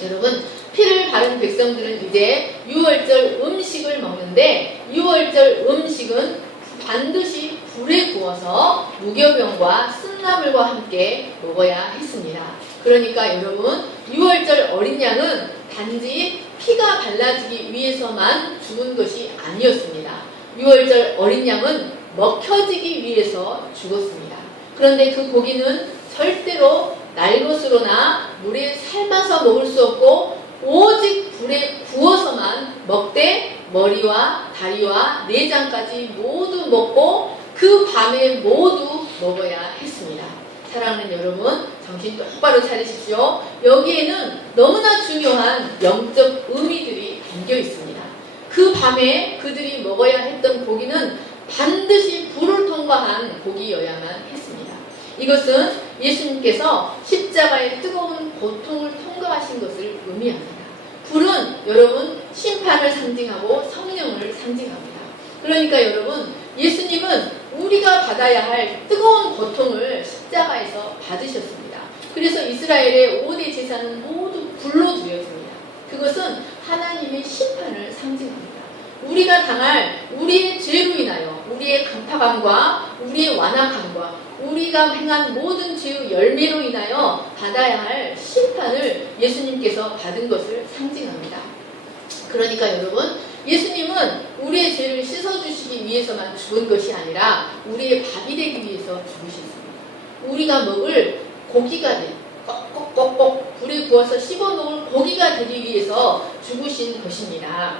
여러분 피를 바른 백성들은 이제 유월절 음식을 먹는데 유월절 음식은 반드시 불에 구워서 무교병과 쓴나물과 함께 먹어야 했습니다. 그러니까 여러분 유월절 어린 양은 단지 피가 발라지기 위해서만 죽은 것이 아니었습니다. 유월절 어린 양은 먹혀지기 위해서 죽었습니다. 그런데 그 고기는 절대로 날것으로나 물에 삶아서 먹을 수 없고 오직 불에 구워서만 먹되 머리와 다리와 내장까지 모두 먹고 그 밤에 모두 먹어야 했습니다. 사랑하는 여러분, 정신 똑바로 차리십시오. 여기에는 너무나 중요한 영적 의미들이 담겨 있습니다. 그 밤에 그들이 먹어야 했던 고기는 반드시 불을 통과한 고기여야만 했습니다. 이것은 예수님께서 십자가의 뜨거운 고통을 통과하신 것을 의미합니다. 불은 여러분 심판을 상징하고 성령을 상징합니다. 그러니까 여러분 예수님은 우리가 받아야 할 뜨거운 고통을 십자가에서 받으셨습니다. 그래서 이스라엘의 5대 제사는 모두 불로 드려집니다. 그것은 하나님의 심판을 상징합니다. 우리가 당할 우리의 죄로 인하여 우리의 강팍함과 우리의 완악함과 우리가 행한 모든 죄의 열매로 인하여 받아야 할 심판을 예수님께서 받은 것을 상징합니다. 그러니까 여러분, 예수님은 우리의 죄를 씻어주시기 위해서만 죽은 것이 아니라 우리의 밥이 되기 위해서 죽으셨습니다. 우리가 먹을 고기가 꼭꼭꼭꼭 불에 구워서 씹어 먹을 고기가 되기 위해서 죽으신 것입니다.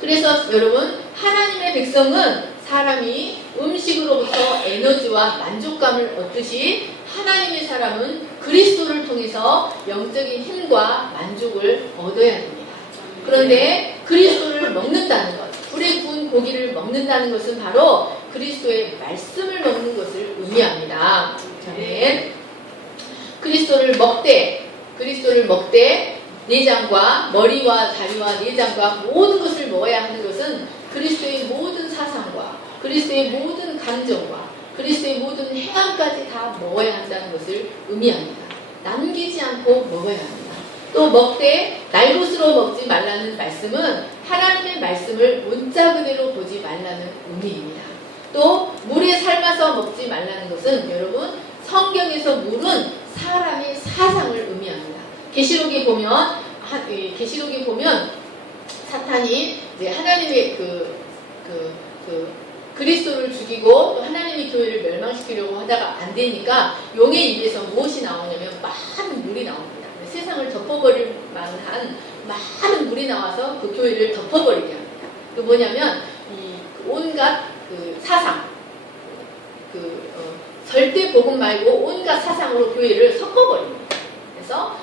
그래서 여러분, 하나님의 백성은 사람이 음식으로부터 에너지와 만족감을 얻듯이 하나님의 사람은 그리스도를 통해서 영적인 힘과 만족을 얻어야 됩니다. 그런데 그리스도를 먹는다는 것, 불에 구운 고기를 먹는다는 것은 바로 그리스도의 말씀을 먹는 것을 의미합니다. 네. 그리스도를 먹되 내장과 머리와 다리와 내장과 모든 것을 먹어야 하는 것은 그리스도의 모든 사상과 그리스도의 모든 감정과 그리스도의 모든 행함까지 다 먹어야 한다는 것을 의미합니다. 남기지 않고 먹어야 합니다. 또 먹되 날것으로 먹지 말라는 말씀은 하나님의 말씀을 문자 그대로 보지 말라는 의미입니다. 또 물에 삶아서 먹지 말라는 것은 여러분, 성경에서 물은 사람의 사상을 의미합니다. 계시록에 보면 사탄이 이제 하나님의 그리스도를 죽이고 또 하나님의 교회를 멸망시키려고 하다가 안 되니까 용의 입에서 무엇이 나오냐면 많은 물이 나옵니다. 세상을 덮어버릴 만한 많은 물이 나와서 그 교회를 덮어버리게 합니다. 그 뭐냐면 이 온갖 사상, 절대 복음 말고 온갖 사상으로 교회를 섞어버립니다. 그래서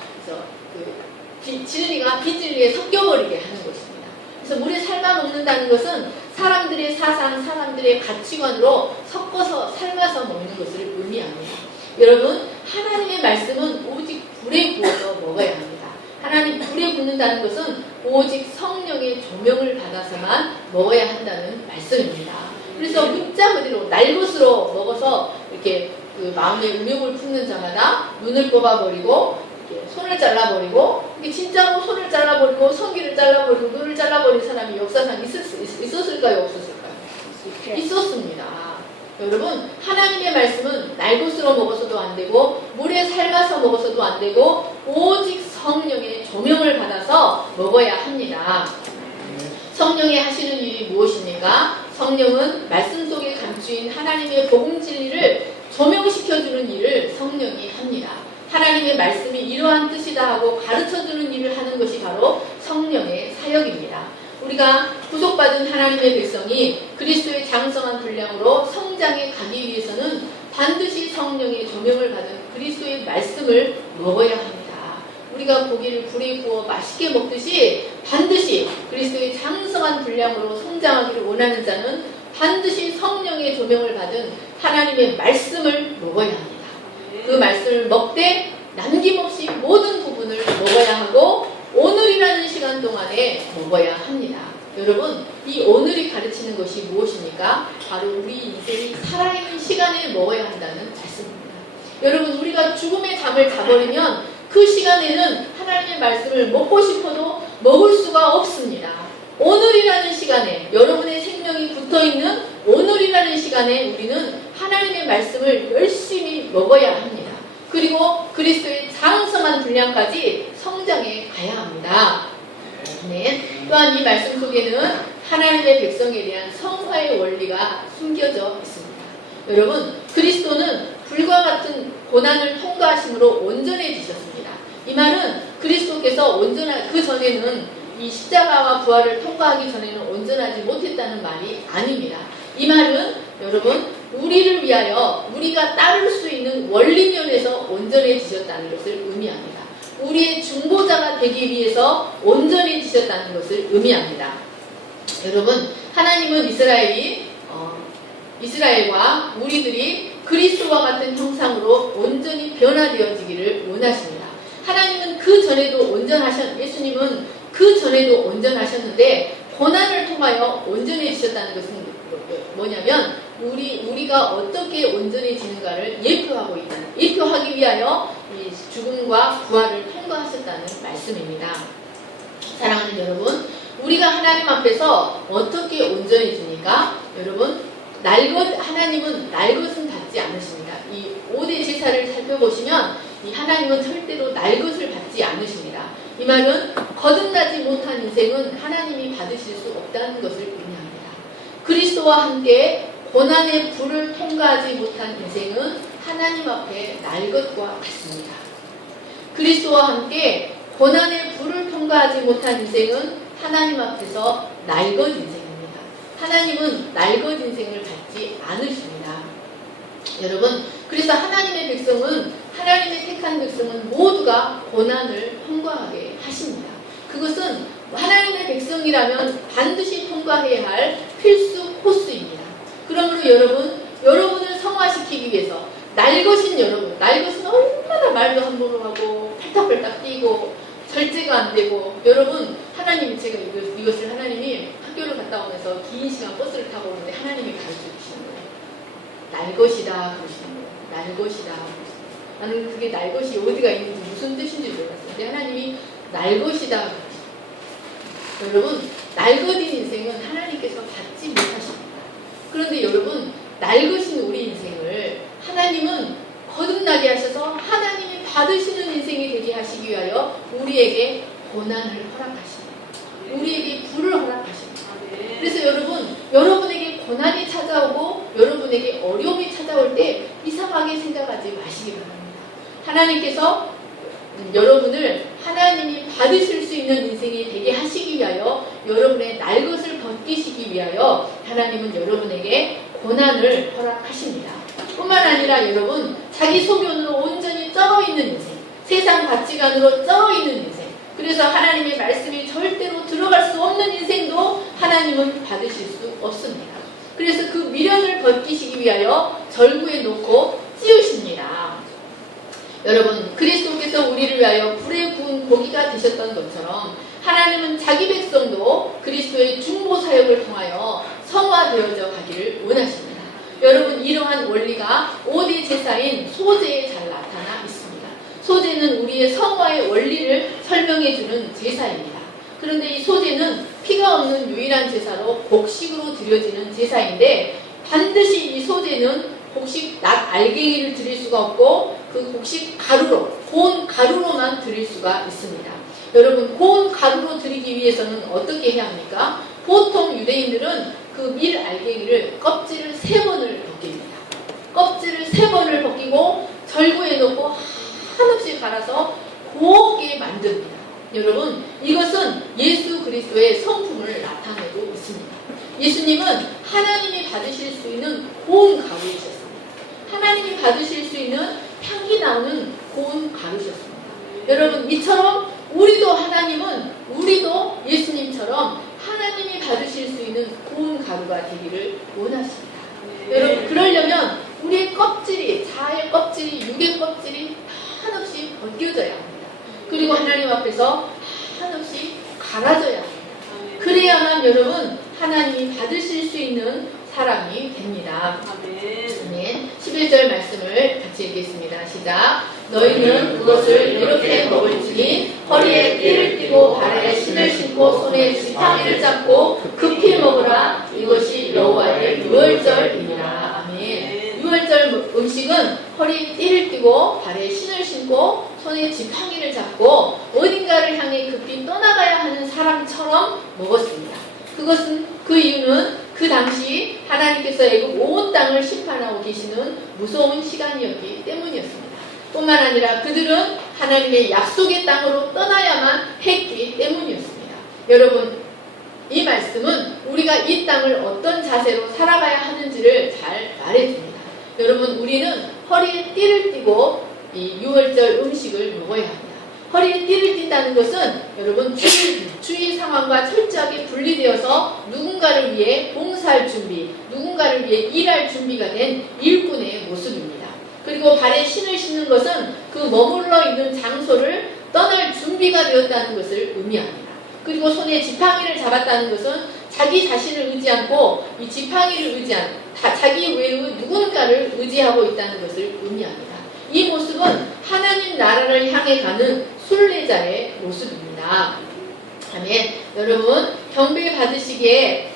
진리가 비진리에 섞여버리게 하는 것입니다. 그래서 물에 삶아 먹는다는 것은 사람들의 사상, 사람들의 가치관으로 섞어서 삶아서 먹는 것을 의미합니다. 여러분, 하나님의 말씀은 오직 불에 구워서 먹어야 합니다. 하나님 불에 굽는다는 것은 오직 성령의 조명을 받아서만 먹어야 한다는 말씀입니다. 그래서 문자 그대로 날것으로 먹어서 이렇게 그 마음의 음욕을 품는 자마다 눈을 뽑아버리고 손을 잘라버리고, 이게 진짜로 손을 잘라버리고 성기를 잘라버리고 눈을 잘라버린 사람이 역사상 있었을까요? 없었을까요? 있었습니다. 여러분, 하나님의 말씀은 날것으로 먹어서도 안 되고 물에 삶아서 먹어서도 안 되고 오직 성령의 조명을 받아서 먹어야 합니다. 성령이 하시는 일이 무엇입니까? 성령은 말씀 속에 감추인 하나님의 복음 진리를 조명시켜주는 일을 성령이 합니다. 하나님의 말씀이 이러한 뜻이다 하고 가르쳐주는 일을 하는 것이 바로 성령의 사역입니다. 우리가 구속받은 하나님의 백성이 그리스도의 장성한 분량으로 성장해 가기 위해서는 반드시 성령의 조명을 받은 그리스도의 말씀을 먹어야 합니다. 우리가 고기를 불에 구워 맛있게 먹듯이 반드시 그리스도의 장성한 분량으로 성장하기를 원하는 자는 반드시 성령의 조명을 받은 하나님의 말씀을 먹어야 합니다. 그 말씀을 먹되 남김없이 모든 부분을 먹어야 하고 오늘이라는 시간 동안에 먹어야 합니다. 여러분, 이 오늘이 가르치는 것이 무엇입니까? 바로 우리 인생이 살아있는 시간에 먹어야 한다는 말씀입니다. 여러분, 우리가 죽음의 잠을 자버리면 그 시간에는 하나님의 말씀을 먹고 싶어도 먹을 수가 없습니다. 오늘이라는 시간에, 여러분의 생명이 붙어있는 오늘이라는 시간에 우리는 하나님의 말씀을 열심히 먹어야 합니다. 그리고 그리스도의 장성한 분량까지 성장해 가야 합니다. 네. 또한 이 말씀 속에는 하나님의 백성에 대한 성화의 원리가 숨겨져 있습니다. 여러분, 그리스도는 불과 같은 고난을 통과하심으로 온전해지셨습니다. 이 말은 그리스도께서 그 전에는 이 십자가와 부활을 통과하기 전에는 온전하지 못했다는 말이 아닙니다. 이 말은 여러분, 우리를 위하여 우리가 따를 수 있는 원리면에서 온전해지셨다는 것을 의미합니다. 우리의 중보자가 되기 위해서 온전해지셨다는 것을 의미합니다. 여러분, 하나님은 이스라엘과 우리들이 그리스도와 같은 형상으로 온전히 변화되어지기를 원하십니다. 하나님은 예수님은 그 전에도 온전하셨는데 고난을 통하여 온전해지셨다는 것은 뭐냐면 우리가 어떻게 온전해지는가를 예표하기 위하여 이 죽음과 부활을 통과하셨다는 말씀입니다. 사랑하는 여러분, 우리가 하나님 앞에서 어떻게 온전해지니까? 여러분, 하나님은 날것은 받지 않으십니다. 이 5대 제사를 살펴보시면 이 하나님은 절대로 날것을 받지 않으십니다. 이 말은 거듭나지 못한 인생은 하나님이 받으실 수 없다는 것을 의미합니다. 그리스도와 함께 고난의 불을 통과하지 못한 인생은 하나님 앞에 날 것과 같습니다. 그리스도와 함께 고난의 불을 통과하지 못한 인생은 하나님 앞에서 날 것 인생입니다. 하나님은 날 것 인생을 받지 않으십니다. 여러분, 그래서 하나님의 백성은, 하나님의 택한 백성은 모두가 고난을 통과하게 하십니다. 그것은 하나님의 백성이라면 반드시 통과해야 할 필수 코스입니다. 그러므로 여러분을 성화시키기 위해서 날 것인 여러분, 날 것은 얼마나 말도 함부로 하고 팔딱팔딱 뛰고 절제가 안 되고, 여러분, 하나님이, 제가 이것을 하나님이 학교를 갔다 오면서 긴 시간 버스를 타고 오는데 하나님이 가르쳐 주시는 거예요. 날 것이다 그러시는 거예요. 날 것이다. 나는 그게 날 것이 어디가 있는지 무슨 뜻인지 몰랐어요. 근데 하나님이 날 것이다 그러시는 거예요. 여러분, 날 것인 인생은 하나님께서 받지 못하십니다. 그런데 여러분, 날 것인 우리 인생을 하나님은 거듭나게 하셔서 하나님이 받으시는 인생이 되게 하시기 위하여 우리에게 고난을 허락하십니다. 우리에게 불을 허락하십니다. 그래서 여러분에게 고난이 찾아오고 여러분에게 어려움이 찾아올 때 이상하게 생각하지 마시기 바랍니다. 하나님께서 여러분을 하나님이 받으실 수 있는 인생이 되게 하시기 위하여, 여러분의 날 것을 벗기시기 위하여 하나님은 여러분에게 고난을 허락하십니다. 뿐만 아니라 여러분, 자기 소견으로 온전히 쩔어있는 인생, 세상 가치관으로 쩔어있는 인생, 그래서 하나님의 말씀이 절대로 들어갈 수 없는 인생도 하나님은 받으실 수 없습니다. 그래서 그 미련을 벗기시기 위하여 절구에 놓고 찌우십니다. 여러분, 그리스도께서 우리를 위하여 불에 구운 고기가 되셨던 것처럼 하나님은 자기 백성도 그리스도의 중보 사역을 통하여 성화되어져 가기를 원하십니다. 여러분, 이러한 원리가 5대 제사인 소제에 잘 나타나 있습니다. 소제는 우리의 성화의 원리를 설명해주는 제사입니다. 그런데 이 소제는 피가 없는 유일한 제사로 곡식으로 드려지는 제사인데, 반드시 이 소제는 곡식 낫 알갱이를 드릴 수가 없고 그 곡식 가루로, 고운 가루로만 드릴 수가 있습니다. 여러분, 고운 가루로 드리기 위해서는 어떻게 해야 합니까? 보통 유대인들은 그 밀 알갱이를 껍질을 3번을 벗깁니다. 껍질을 3번을 벗기고 절구에 놓고 한없이 갈아서 곱게 만듭니다. 여러분, 이것은 예수 그리스도의 성품을 나타내고 있습니다. 예수님은 하나님이 받으실 수 있는 고운 가루이셨습니다. 하나님이 받으실 수 있는 향기 나는 고운 가루셨습니다. 여러분, 이처럼 우리도 예수님처럼 하나님이 받으실 수 있는 고운 가루가 되기를 원하십니다. 여러분, 그러려면 우리의 껍질이, 자아의 껍질이, 육의 껍질이 한없이 벗겨져야 합니다. 그리고 하나님 앞에서 한없이 갈아져야 합니다. 그래야만 여러분, 하나님이 받으실 수 있는 사람이 됩니다. 아멘. 11절 말씀을 같이 읽겠습니다. 시작. 너희는 그것을 이렇게 먹을지니 허리에 띠를 띠고 발에 신을 신고 손에 지팡이를 잡고 급히 먹으라. 이것이 여호와의 유월절이니라. 아멘. 유월절 음식은 허리에 띠를 띠고 발에 신을 신고 손에 지팡이를 잡고 어딘가를 향해 급히 떠나가야 하는 사람처럼 먹었습니다. 그 이유는 그 당시 하나님께서 애굽 온 땅을 심판하고 계시는 무서운 시간이었기 때문이었습니다. 뿐만 아니라 그들은 하나님의 약속의 땅으로 떠나야만 했기 때문이었습니다. 여러분, 이 말씀은 우리가 이 땅을 어떤 자세로 살아가야 하는지를 잘 말해줍니다. 여러분, 우리는 허리에 띠를 띠고 이 유월절 음식을 먹어야 합니다. 허리에 띠를 띈다는 것은 여러분, 주위 상황과 철저하게 분리되어서 누군가를 위해 봉사할 준비, 누군가를 위해 일할 준비가 된 일꾼의 모습입니다. 그리고 발에 신을 신는 것은 그 머물러 있는 장소를 떠날 준비가 되었다는 것을 의미합니다. 그리고 손에 지팡이를 잡았다는 것은 자기 자신을 의지 않고 이 지팡이를 의지한 자기 외의 누군가를 의지하고 있다는 것을 의미합니다. 이 모습은 하나님 나라를 향해 가는 순례자의 모습입니다. 아멘. 여러분, 경배 받으시기에,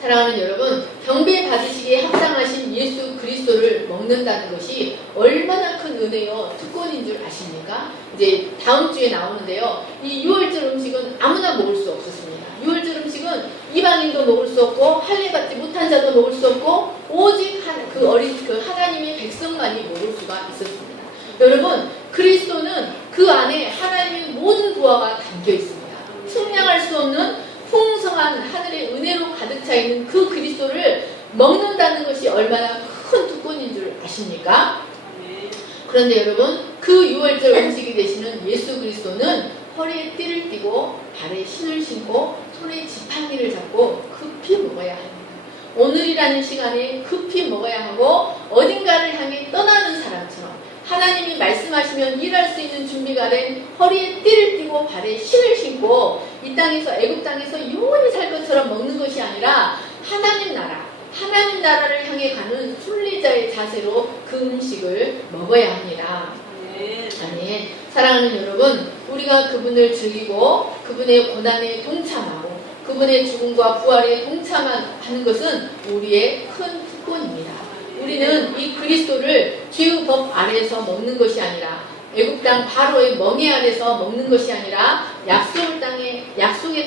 사랑하는 여러분, 경배 받으시기에 합당하신 예수 그리스도를 먹는 먹는다는 것이 얼마나 큰 은혜요 특권인 줄 아십니까? 이제 다음 주에 나오는데요. 이 유월절 음식은 아무나 먹을 수 없었습니다. 유월절 음식은 이방인도 먹을 수 없고 할례받지 못한 자도 먹을 수 없고 오직 그 하나님의 백성만이 먹을 수가 있었습니다. 여러분, 그리스도는 그 안에 하나님의 모든 부하가 담겨 있습니다. 측량할 수 없는 풍성한 하늘의 은혜로 가득 차 있는 그 그리스도를 먹는다는 것이 얼마나 큰 특권인 줄 아십니까? 그런데 여러분, 그 유월절 음식이 되시는 예수 그리스도는 허리에 띠를 띠고 발에 신을 신고 손에 지팡이를 잡고 급히 먹어야 합니다. 오늘이라는 시간에 급히 먹어야 하고 어딘가를 향해 떠나는 사람처럼 하나님이 말씀하시면 일할 수 있는 준비가 된 허리에 띠를 띠고 발에 신을 신고 이 땅에서 애굽 땅에서 영원히 살 것처럼 먹는 것이 아니라 하나님 나라를 향해 가는 순례자의 자세로 그 음식을 먹어야 합니다. 아멘. 사랑하는 여러분, 우리가 그분을 즐기고 그분의 고난에 동참하고 그분의 죽음과 부활에 동참하는 것은 우리의 큰 특권입니다. 우리는 이 그리스도를 죄의 법 아래에서 먹는 것이 아니라 애굽 땅 바로의 멍에 아래서 먹는 것이 아니라 약속의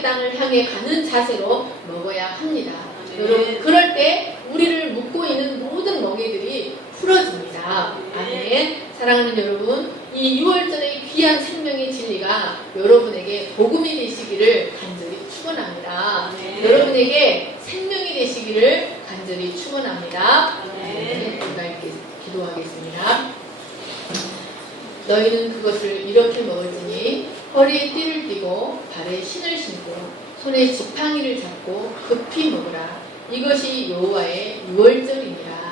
땅을 향해 가는 자세로 먹어야 합니다. 여러분, 그럴 때 우리를 묶고 있는 모든 멍에들이 풀어집니다. 아멘. 사랑하는 여러분, 이 6월절의 귀한 생명의 진리가 여러분에게 복음이 되시기를 간절히 축원합니다. 여러분에게 생명이 되시기를 간절히 축원합니다. 네, 우리가 이렇게 기도하겠습니다. 너희는 그것을 이렇게 먹을지니 허리에 띠를 띠고 발에 신을 신고 손에 지팡이를 잡고 급히 먹으라. 이것이 여호와의 유월절이니라.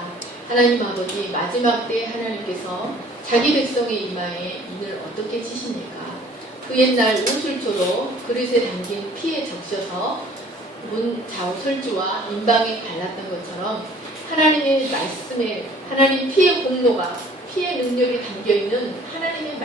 하나님 아버지, 마지막 때 하나님께서 자기 백성의 이마에 인을 어떻게 치십니까? 그 옛날 우슬초로 그릇에 담긴 피에 적셔서 문 좌우설주와 인방에 발랐던 것처럼 하나님의 말씀에, 하나님 피의 공로가, 피의 능력이 담겨있는 하나님의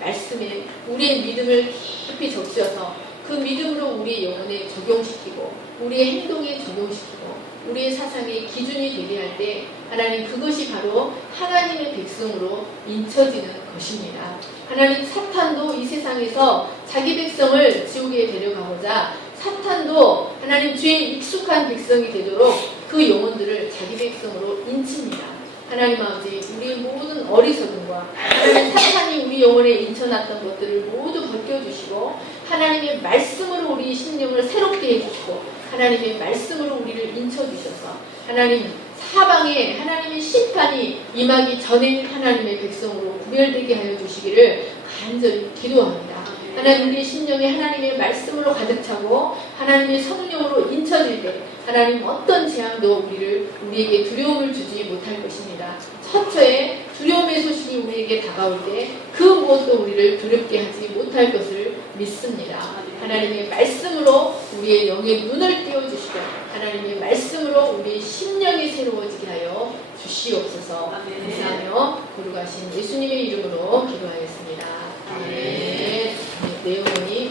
말씀에 우리의 믿음을 깊이 적셔서 그 믿음으로 우리의 영혼에 적용시키고 우리의 행동에 적용시키고 우리의 사상의 기준이 되게 할 때 하나님, 그것이 바로 하나님의 백성으로 인쳐지는 것입니다. 하나님, 사탄도 이 세상에서 자기 백성을 지옥에 데려가고자 사탄도 하나님 죄에 익숙한 백성이 되도록 그 영혼들을 자기 백성으로 인칩니다. 하나님 아버지, 우리의 모든 어리석음과 하나님 사탄이 우리 영혼에 인쳐놨던 것들을 모두 벗겨주시고 하나님의 말씀으로 우리 심령을 새롭게 해주시고 하나님의 말씀으로 우리를 인쳐주셔서 하나님 사방에 하나님의 심판이 임하기 전에 하나님의 백성으로 구별되게 하여 주시기를 간절히 기도합니다. 하나님, 우리 심령에 하나님의 말씀으로 가득 차고 하나님의 성령으로 인쳐질 때 하나님 어떤 재앙도 우리에게 두려움을 주지 못할 것입니다. 처처에 두려움의 소식이 우리에게 다가올 때 그 무엇도 우리를 두렵게 하지 못할 것을 믿습니다. 하나님의 말씀으로 우리의 영의 눈을 띄워주시고 하나님의 말씀으로 우리의 심령이 새로워지게 하여 주시옵소서. 감사하며 거룩하신 예수님의 이름으로 기도하였습니다. 네, 내용이